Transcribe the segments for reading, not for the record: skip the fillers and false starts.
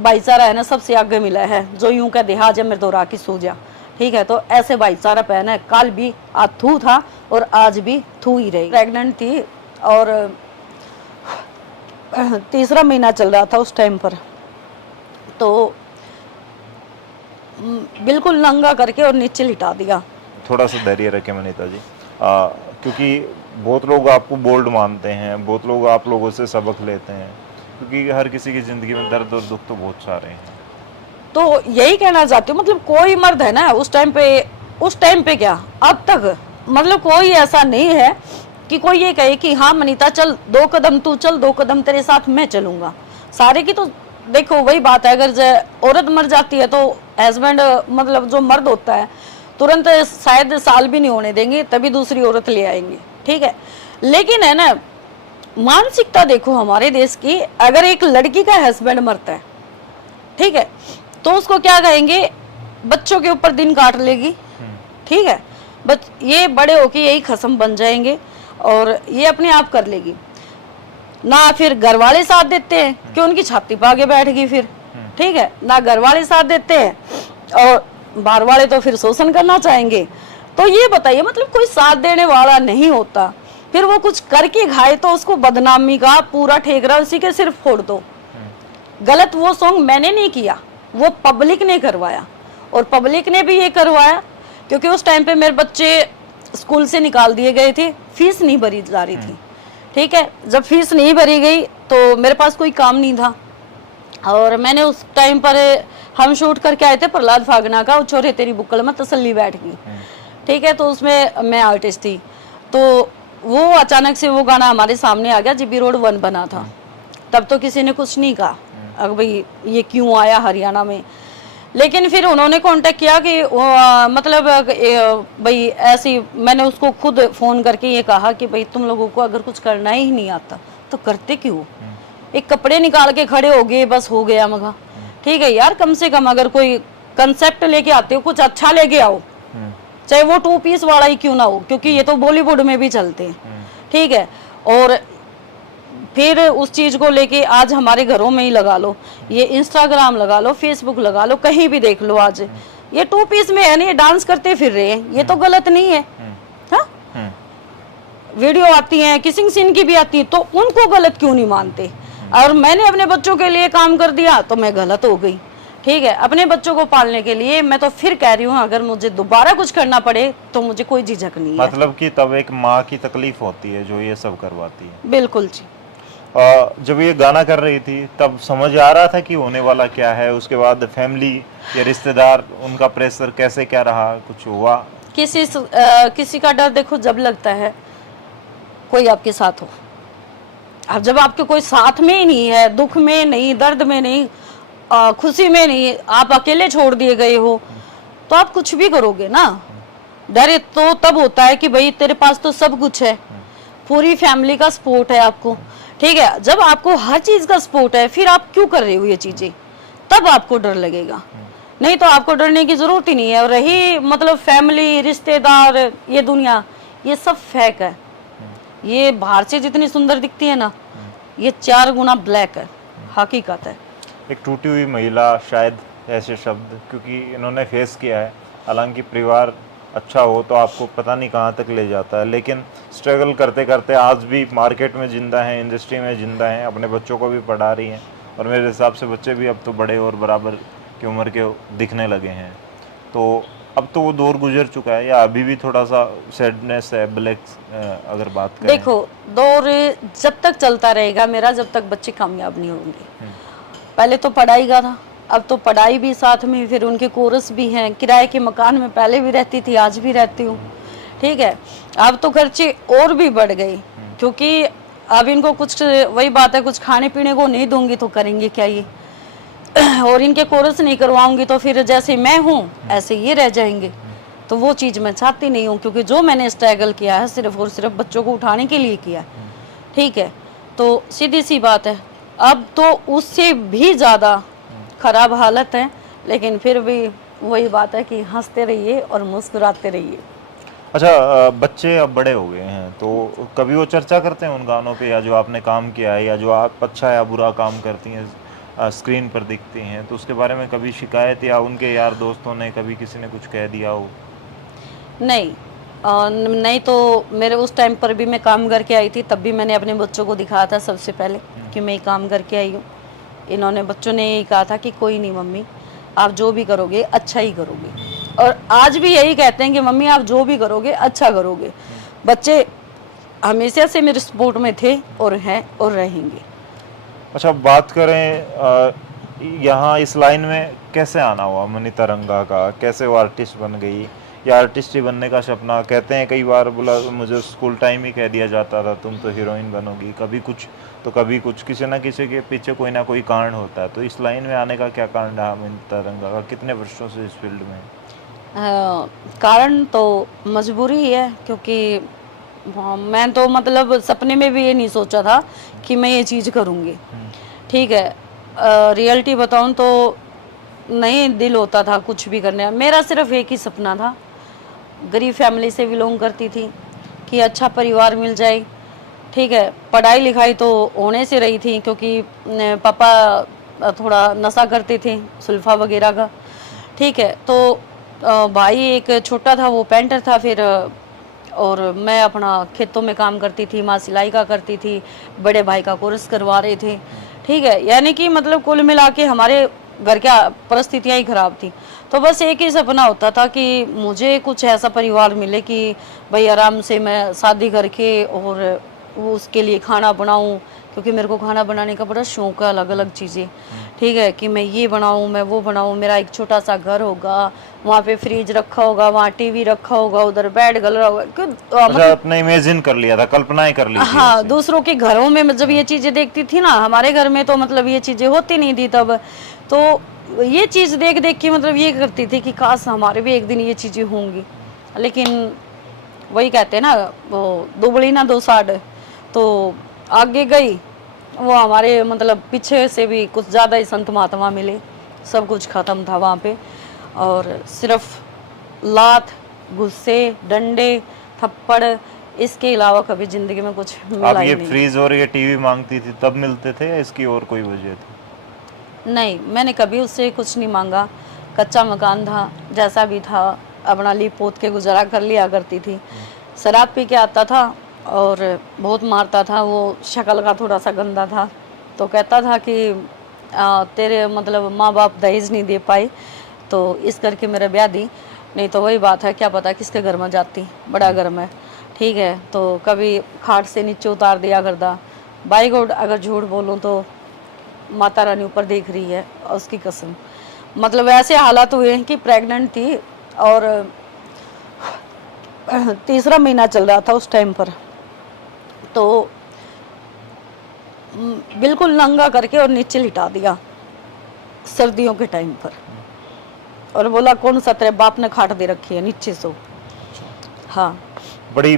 भाईचारा है ना सबसे आगे मिला है, जो यूं कह दे हाँ जब मेरे दोरा की सूझा, ठीक है। तो ऐसे भाईचारा पहना है, कल भी आज थू था और आज भी थू ही रही। प्रेग्नेंट थी और तीसरा महीना चल रहा था उस टाइम पर, तो बिल्कुल नंगा करके और नीचे लिटा दिया। थोड़ा सा धैर्य रखें मनीता जी, क्योंकि बहुत लोग आपको बोल्ड मानते हैं, बहुत लोग आप लोगों से सबक लेते हैं, क्योंकि हर किसी की ज़िंदगी में दर्द और दुख तो बहुत सारे हैं। तो यही कहना चाहती हूँ, मतलब कोई मर्द है ना उस टाइम पे क्या अब तक, मतलब कोई ऐसा नहीं है कि कोई ये कहे कि हाँ मनीता चल 2 कदम तू चल, 2 कदम तेरे साथ मैं चलूंगा। सारे की तो देखो वही बात है, अगर औरत मर जाती है तो हस्बैंड मतलब जो मर्द होता है तुरंत शायद साल भी नहीं होने देंगे, तभी दूसरी औरत ले आएंगे, ठीक है। लेकिन है ना मानसिकता देखो हमारे देश की, अगर एक लड़की का हस्बैंड मरता है, ठीक है, तो उसको क्या कहेंगे, बच्चों के ऊपर दिन काट लेगी, ठीक है, बस ये बड़े होके यही खसम बन जाएंगे और ये अपने आप कर लेगी ना। फिर घर वाले साथ देते हैं कि उनकी छाती पे आगे बैठ गई फिर, ठीक है ना, घर वाले साथ देते हैं और बाहर वाले तो फिर शोषण करना चाहेंगे। तो ये बताइए, मतलब कोई साथ देने वाला नहीं होता, फिर वो कुछ करके खाए तो उसको बदनामी का पूरा ठेकरा उसी के सिर्फ फोड़ दो। गलत वो सॉन्ग मैंने नहीं किया, वो पब्लिक ने करवाया, और पब्लिक ने भी ये करवाया क्योंकि उस टाइम पे मेरे बच्चे स्कूल से निकाल दिए गए थे, फीस नहीं भरी जा रही थी, ठीक है। जब फीस नहीं भरी गई तो मेरे पास कोई काम नहीं था, और मैंने उस टाइम पर हम शूट करके आए थे प्रहलाद फागना का छोरे तेरी बुक्कल में तसल्ली बैठ गई, ठीक है। तो उसमें मैं आर्टिस्ट थी, तो वो अचानक से वो गाना हमारे सामने आ गया, जीबी रोड 1 बना था, तब तो किसी ने कुछ नहीं कहा अब भाई ये क्यों आया हरियाणा में। लेकिन फिर उन्होंने कांटेक्ट किया कि मतलब भाई ऐसी, मैंने उसको खुद फ़ोन करके ये कहा कि भाई तुम लोगों को अगर कुछ करना ही नहीं आता तो करते क्यों, एक कपड़े निकाल के खड़े हो गए बस हो गया मगा, ठीक है यार, कम से कम अगर कोई कंसेप्ट लेके आते हो कुछ अच्छा लेके आओ, चाहे वो 2 पीस वाला ही क्यों ना हो, क्योंकि ये तो बॉलीवुड में भी चलते हैं, ठीक है। और फिर उस चीज को लेके आज हमारे घरों में ही लगा लो, ये इंस्टाग्राम लगा लो, फेसबुक लगा लो, कहीं भी देख लो, आज ये 2 पीस में है ना, ये डांस करते फिर रहे हैं, ये तो गलत नहीं है। हाँ, वीडियो आती है, किसिंग सीन की भी आती है, तो उनको गलत क्यों नहीं मानते। और मैंने अपने बच्चों के लिए काम कर दिया तो मैं गलत हो गई, ठीक है। अपने बच्चों को पालने के लिए मैं तो फिर कह रही हूँ, अगर मुझे दोबारा कुछ करना पड़े तो मुझे कोई झिझक नहीं है। मतलब कि तब एक माँ की तकलीफ होती है जो ये सब करवाती है। बिल्कुल जी। जब ये गाना कर रही थी तब समझ आ रहा था कि होने वाला क्या है, उसके बाद फैमिली या रिश्तेदार उनका प्रेशर कैसे क्या रहा, कुछ हुआ? किसी का डर देखो जब लगता है कोई आपके साथ हो, अब जब आपके कोई साथ में ही नहीं है, दुख में नहीं, दर्द में नहीं, खुशी में नहीं, आप अकेले छोड़ दिए गए हो, तो आप कुछ भी करोगे ना। डर तो तब होता है कि भाई तेरे पास तो सब कुछ है, पूरी फैमिली का सपोर्ट है आपको, ठीक है। जब आपको हर चीज का सपोर्ट है फिर आप क्यों कर रहे हो ये चीजें, तब आपको डर लगेगा, नहीं तो आपको डरने की जरूरत ही नहीं है। और रही मतलब फैमिली, रिश्तेदार, ये दुनिया, ये सब फेक है। ये बाहर से जितनी सुंदर दिखती है ना, ये 4 गुना ब्लैक है, हकीकत है। एक टूटी हुई महिला, शायद ऐसे शब्द, क्योंकि इन्होंने फेस किया है। हालांकि परिवार अच्छा हो तो आपको पता नहीं कहाँ तक ले जाता है, लेकिन स्ट्रगल करते करते आज भी मार्केट में जिंदा हैं, इंडस्ट्री में जिंदा हैं, अपने बच्चों को भी पढ़ा रही हैं, और मेरे हिसाब से बच्चे भी अब तो बड़े और बराबर की उम्र के दिखने लगे हैं। तो अब तो वो दौर गुजर चुका है, या अभी भी थोड़ा सा सैडनेस है, ब्लैक अगर बात करें? देखो दौर जब तक चलता रहेगा मेरा, जब तक बच्चे कामयाब नहीं होंगे। पहले तो पढ़ाई का था, अब तो पढ़ाई भी साथ में, फिर उनके कोर्स भी हैं। किराए के मकान में पहले भी रहती थी, आज भी रहती हूँ, ठीक है। अब तो खर्चे और भी बढ़ गए, क्योंकि अब इनको कुछ, वही बात है, कुछ खाने पीने को नहीं दूंगी तो करेंगे क्या ये, और इनके कोर्स नहीं करवाऊंगी तो फिर जैसे मैं हूँ ऐसे ये रह जाएंगे। तो वो चीज़ मैं चाहती नहीं हूँ, क्योंकि जो मैंने स्ट्रगल किया है सिर्फ और सिर्फ बच्चों को उठाने के लिए किया, ठीक है। तो सीधी सी बात है, अब तो उससे भी ज़्यादा खराब हालत है, लेकिन फिर भी वही बात है कि हंसते रहिए और मुस्कुराते रहिए। अच्छा, बच्चे अब बड़े हो गए हैं, तो कभी वो चर्चा करते हैं उन गानों पे, या जो आपने काम किया है, या जो आप अच्छा या बुरा काम करती हैं, स्क्रीन पर दिखती हैं, तो उसके बारे में कभी शिकायत या उनके यार दोस्तों ने कभी किसी ने कुछ कह दिया हो? नहीं, नहीं तो मेरे उस टाइम पर भी मैं काम करके आई थी, तब भी मैंने अपने बच्चों को दिखाया था सबसे पहले कि मैं काम करके आई हूँ। इन्होंने बच्चों ने यही कहा था कि कोई नहीं मम्मी, आप जो भी करोगे अच्छा ही करोगे, और आज भी यही कहते हैं कि मम्मी आप जो भी करोगे अच्छा करोगे। बच्चे हमेशा से मेरे सपोर्ट में थे और हैं और रहेंगे। अच्छा, बात करें यहाँ इस लाइन में कैसे आना हुआ मनीता रंगा का? कैसे वो आर्टिस्ट बन गई, या आर्टिस्ट ही बनने का सपना? कहते हैं कई बार, बोला मुझे स्कूल टाइम ही कह दिया जाता था तुम तो हीरोइन बनोगी, कभी कुछ तो कभी कुछ, किसी ना किसी के पीछे कोई ना कोई कारण होता है। तो इस लाइन में आने का क्या कारण रहा मनीता रंगा का? कितने वर्षों से इस फील्ड में? कारण तो मजबूरी ही है, क्योंकि मैं तो मतलब सपने में भी ये नहीं सोचा था कि मैं ये चीज़ करूँगी। ठीक है, रियलिटी बताऊँ तो नहीं दिल होता था कुछ भी करने का। मेरा सिर्फ एक ही सपना था, गरीब फैमिली से बिलोंग करती थी, कि अच्छा परिवार मिल जाए। ठीक है, पढ़ाई लिखाई तो होने से रही थी, क्योंकि पापा थोड़ा नशा करते थे, सुल्फा वगैरह का। ठीक है, तो भाई एक छोटा था, वो पेंटर था फिर, और मैं अपना खेतों में काम करती थी, माँ सिलाई का करती थी, बड़े भाई का कोर्स करवा रहे थे। ठीक है, यानी कि मतलब कुल मिला के हमारे घर की परिस्थितियाँ ही खराब थी। तो बस एक ही सपना होता था कि मुझे कुछ ऐसा परिवार मिले कि भाई आराम से मैं शादी करके और वो उसके लिए खाना बनाऊं, क्योंकि मेरे को खाना बनाने का बड़ा शौक है, अलग अलग चीज़ें। ठीक है, कि मैं ये बनाऊं, मैं वो बनाऊं, मेरा एक छोटा सा घर होगा, वहाँ पे फ्रिज रखा होगा, वहाँ टीवी रखा होगा, उधर बेड गलरा होगा। मतलब अपने इमेजिन कर लिया था, कल्पनाएं कर ली थी। हाँ, दूसरों के घरों में जब ये चीज़ें देखती थी ना, हमारे घर में तो मतलब ये चीज़ें होती नहीं थी तब, तो ये चीज़ देख देख के मतलब ये करती थी कि काश हमारे भी एक दिन ये चीज़ें होंगी। लेकिन वही कहते हैं ना, वो दुबली ना दो साढ़, तो आगे गई वो हमारे मतलब पीछे से भी कुछ ज़्यादा ही संत महात्मा मिले, सब कुछ ख़त्म था वहाँ पे, और सिर्फ लात, गुस्से, डंडे, थप्पड़, इसके अलावा कभी ज़िंदगी में कुछ मिला आप ही ये नहीं। फ्रीज और ये टीवी मांगती थी तब मिलते थे, या इसकी और कोई वजह थी? नहीं, मैंने कभी उससे कुछ नहीं मांगा। कच्चा मकान था, जैसा भी था अपना लीप पोत के गुजारा कर लिया करती थी। शराब पी के आता था और बहुत मारता था, वो शक्ल का थोड़ा सा गंदा था, तो कहता था कि तेरे मतलब माँ बाप दहेज नहीं दे पाए, तो इस करके मेरा ब्याह दी, नहीं तो वही बात है क्या पता किसके घर में जाती, बड़ा घर में। ठीक है, तो कभी खाट से नीचे उतार दिया करता। बाई गॉड, अगर झूठ बोलूँ तो माता रानी ऊपर देख रही है, और उसकी कसम, मतलब ऐसे हालात हुए हैं कि प्रेग्नेंट थी और तीसरा महीना चल रहा था उस टाइम पर, तो बिल्कुल नंगा करके और नीचे लिटा दिया सर्दियों के टाइम पर, और बोला कौन सा तेरे बाप ने खाट दे रखी है, नीचे सो। हाँ, बड़ी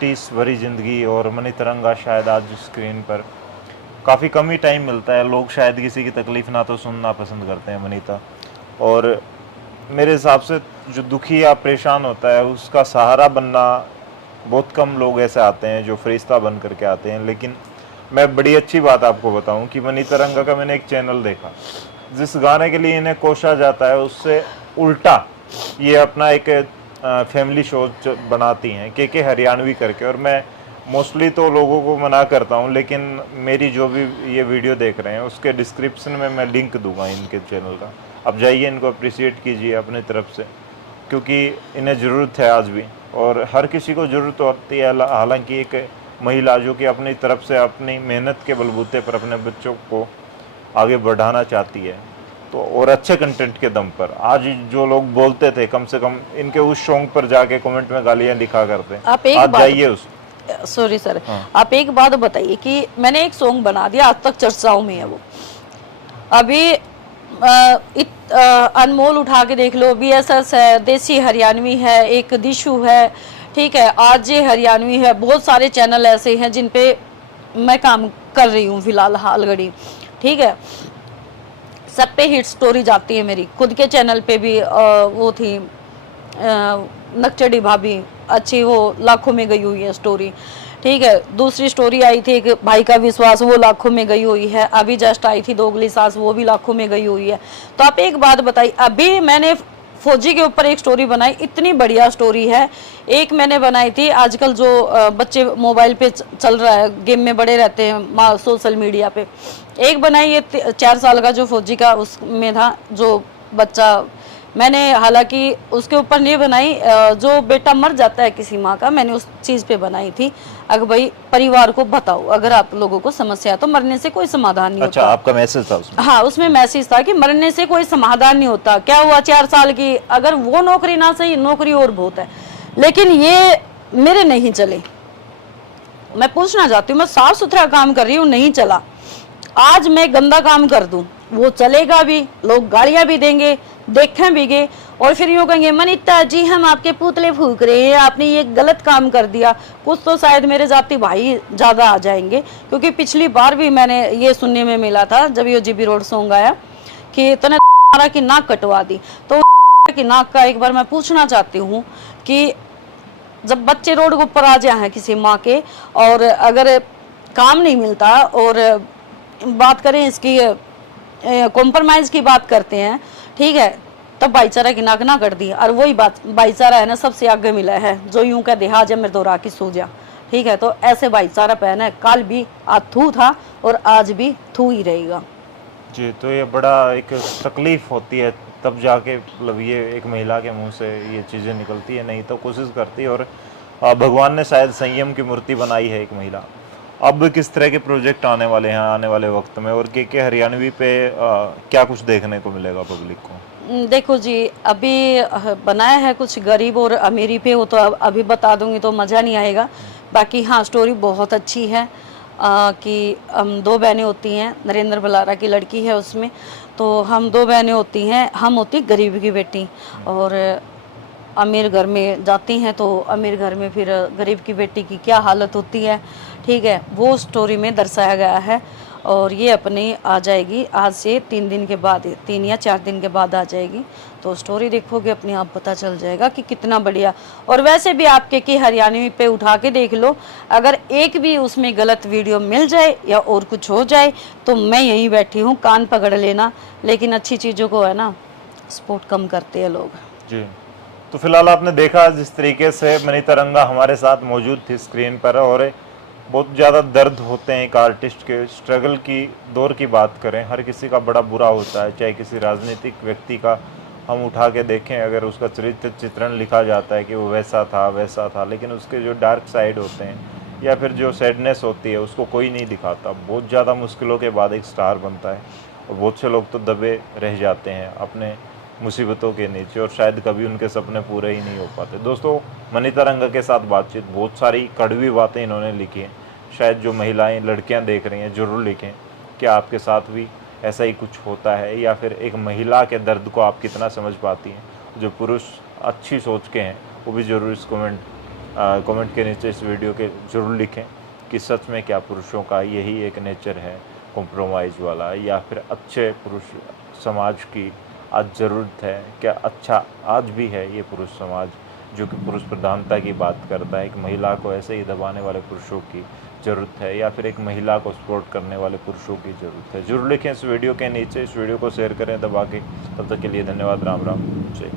टीस भरी जिंदगी, और मनीता रंगा शायद आज स्क्रीन पर काफ़ी कम ही टाइम मिलता है, लोग शायद किसी की तकलीफ ना तो सुनना पसंद करते हैं मनीता, और मेरे हिसाब से जो दुखी या परेशान होता है उसका सहारा बनना, बहुत कम लोग ऐसे आते हैं जो फरिश्ता बन करके आते हैं। लेकिन मैं बड़ी अच्छी बात आपको बताऊं कि मनीता रंगा का मैंने एक चैनल देखा, जिस गाने के लिए इन्हें कोसा जाता है उससे उल्टा ये अपना एक फैमिली शो बनाती हैं, के हरियाणवी करके। और मैं मोस्टली तो लोगों को मना करता हूं, लेकिन मेरी जो भी ये वीडियो देख रहे हैं उसके डिस्क्रिप्शन में मैं लिंक दूंगा इनके चैनल का, आप जाइए इनको अप्रिशिएट कीजिए अपने तरफ से, क्योंकि इन्हें ज़रूरत है आज भी, और हर किसी को ज़रूरत होती है। हालांकि एक महिला जो कि अपनी तरफ से अपनी मेहनत के बलबूते पर अपने बच्चों को आगे बढ़ाना चाहती है, तो और अच्छे कंटेंट के दम पर, आज जो लोग बोलते थे कम से कम इनके उस सॉन्ग पर जाके कमेंट में गालियां लिखा करते, आप एक आज बात, जाइए उस, सॉरी सर, हाँ। आप एक बात बताइए कि मैंने एक सॉन्ग बना दिया, आज तक चर्चाओं में है वो। अभी अनमोल उठा के देख लो, BSS है, देसी हरियाणवी है, एक दिशु है, ठीक है, आज ये हरियाणवी है, बहुत सारे चैनल ऐसे हैं जिन पे मैं काम कर रही हूँ फिलहाल हाल घड़ी। ठीक है, सब पे हिट स्टोरी जाती है मेरी, खुद के चैनल पे भी वो थी नक्चड़ी भाभी, अच्छी, वो लाखों में गई हुई है स्टोरी। ठीक है। दूसरी स्टोरी आई थी एक भाई का विश्वास, वो लाखों में गई हुई है। अभी जस्ट आई थी दोगली सास, वो भी लाखों में गई हुई है। तो आप एक बात बताइए, अभी मैंने फौजी के ऊपर एक स्टोरी बनाई, इतनी बढ़िया स्टोरी है। एक मैंने बनाई थी, आजकल जो बच्चे मोबाइल पे चल रहा है, गेम में बड़े रहते हैं सोशल मीडिया पे, एक बनाई ये 4 साल का जो फौजी का उसमें था जो बच्चा, मैंने हालांकि उसके ऊपर नहीं बनाई, जो बेटा मर जाता है किसी माँ का, मैंने उस चीज़ पे बनाई थी। अगर भाई परिवार को बताओ, अगर आप लोगों को समस्या है तो मरने से कोई समाधान नहीं अच्छा, होता। आपका मैसेज था उसमें? हाँ, उसमें मैसेज था कि मरने से कोई समाधान नहीं होता। क्या हुआ 4 साल की, अगर वो नौकरी ना सही, नौकरी और बहुत है, लेकिन ये मेरे नहीं चले। मैं पूछना चाहती हूँ, मैं साफ सुथरा काम कर रही हूँ, नहीं चला। आज मैं गंदा काम कर दूं, वो चलेगा भी, लोग गालियां भी देंगे, देखें भी गए, और फिर यूँ कहेंगे मनीता जी हम आपके पुतले फूंक रहे हैं, आपने ये गलत काम कर दिया। कुछ तो शायद मेरे जाति भाई ज़्यादा आ जाएंगे, क्योंकि पिछली बार भी मैंने ये सुनने में मिला था जब ये जीबी रोड सॉन्ग आया कि तूने मारा की नाक कटवा दी। तो की नाक का एक बार मैं पूछना चाहती हूँ कि जब बच्चे रोड के ऊपर आ जाए हैं किसी माँ के, और अगर काम नहीं मिलता, और बात करें इसकी कॉम्प्रोमाइज़ की बात करते हैं, ठीक है, तब भाईचारा की नाक ना कर दी। और वही बात भाईचारा है ना, सबसे आगे मिला है, जो यूं कह दे हाज मेरे दो राखी सो जा, ठीक है। तो ऐसे भाईचारा पहना है, कल भी आज थू था और आज भी थू ही रहेगा जी। तो ये बड़ा एक तकलीफ होती है, तब जाके मतलब ये एक महिला के मुंह से ये चीज़ें निकलती है, नहीं तो कोशिश करती है। और भगवान ने शायद संयम की मूर्ति बनाई है एक महिला। अब किस तरह के प्रोजेक्ट आने वाले हैं आने वाले वक्त में, और के हरियाणवी पे क्या कुछ देखने को मिलेगा पब्लिक को? देखो जी, अभी बनाया है कुछ गरीब और अमीरी पे, वो तो अभी बता दूंगी तो मज़ा नहीं आएगा। बाकी हाँ, स्टोरी बहुत अच्छी है कि हम 2 बहनें होती हैं, नरेंद्र बलारा की लड़की है उसमें। तो हम 2 बहनें होती हैं, हम होती गरीब की बेटी, और अमीर घर में जाती हैं, तो अमीर घर में फिर गरीब की बेटी की क्या हालत होती है, ठीक है, वो स्टोरी में दर्शाया गया है। और ये अपनी आ जाएगी आज से 3 दिन के बाद, 3 या 4 दिन के बाद आ जाएगी। तो स्टोरी देखोगे अपने आप पता चल जाएगा कि कितना बढ़िया। और वैसे भी आपके की हरियाणवी पे उठा के देख लो, अगर एक भी उसमें गलत वीडियो मिल जाए या और कुछ हो जाए तो मैं यहीं बैठी हूँ, कान पकड़ लेना। लेकिन अच्छी चीज़ों को है ना सपोर्ट कम करते हैं लोग जी। तो फिलहाल आपने देखा जिस तरीके से मनीता रंगा हमारे साथ मौजूद थी स्क्रीन पर, और बहुत ज़्यादा दर्द होते हैं एक आर्टिस्ट के। स्ट्रगल की दौर की बात करें, हर किसी का बड़ा बुरा होता है, चाहे किसी राजनीतिक व्यक्ति का हम उठा के देखें, अगर उसका चरित्र चित्रण लिखा जाता है कि वो वैसा था, लेकिन उसके जो डार्क साइड होते हैं या फिर जो सैडनेस होती है उसको कोई नहीं दिखाता। बहुत ज़्यादा मुश्किलों के बाद एक स्टार बनता है, और बहुत से लोग तो दबे रह जाते हैं अपने मुसीबतों के नीचे, और शायद कभी उनके सपने पूरे ही नहीं हो पाते। दोस्तों, मनीता रंगा के साथ बातचीत, बहुत सारी कड़वी बातें इन्होंने लिखी हैं। शायद जो महिलाएं, लड़कियां देख रही हैं ज़रूर लिखें कि आपके साथ भी ऐसा ही कुछ होता है, या फिर एक महिला के दर्द को आप कितना समझ पाती हैं। जो पुरुष अच्छी सोच के हैं वो भी ज़रूर इस कमेंट के नीचे इस वीडियो के ज़रूर लिखें कि सच में क्या पुरुषों का यही एक नेचर है कॉम्प्रोमाइज़ वाला, या फिर अच्छे पुरुष समाज की आज ज़रूरत है। क्या अच्छा आज भी है ये पुरुष समाज जो कि पुरुष प्रधानता की बात करता है? एक महिला को ऐसे ही दबाने वाले पुरुषों की ज़रूरत है, या फिर एक महिला को सपोर्ट करने वाले पुरुषों की ज़रूरत है? जरूर लिखें इस वीडियो के नीचे, इस वीडियो को शेयर करें दबा के। तब तक के लिए धन्यवाद। राम राम, जय।